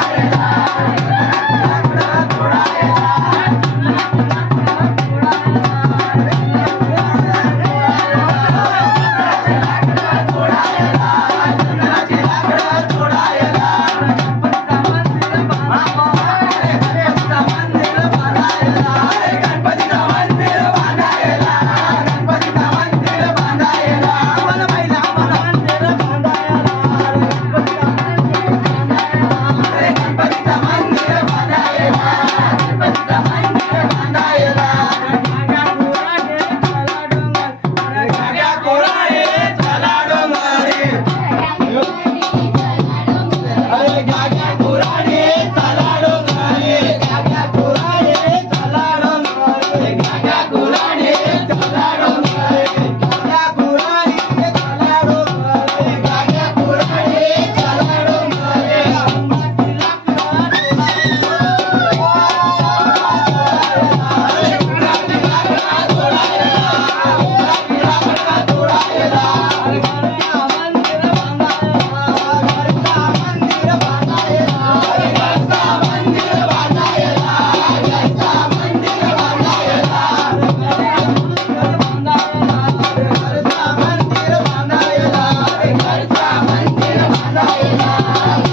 Vai, vai. I Thank you.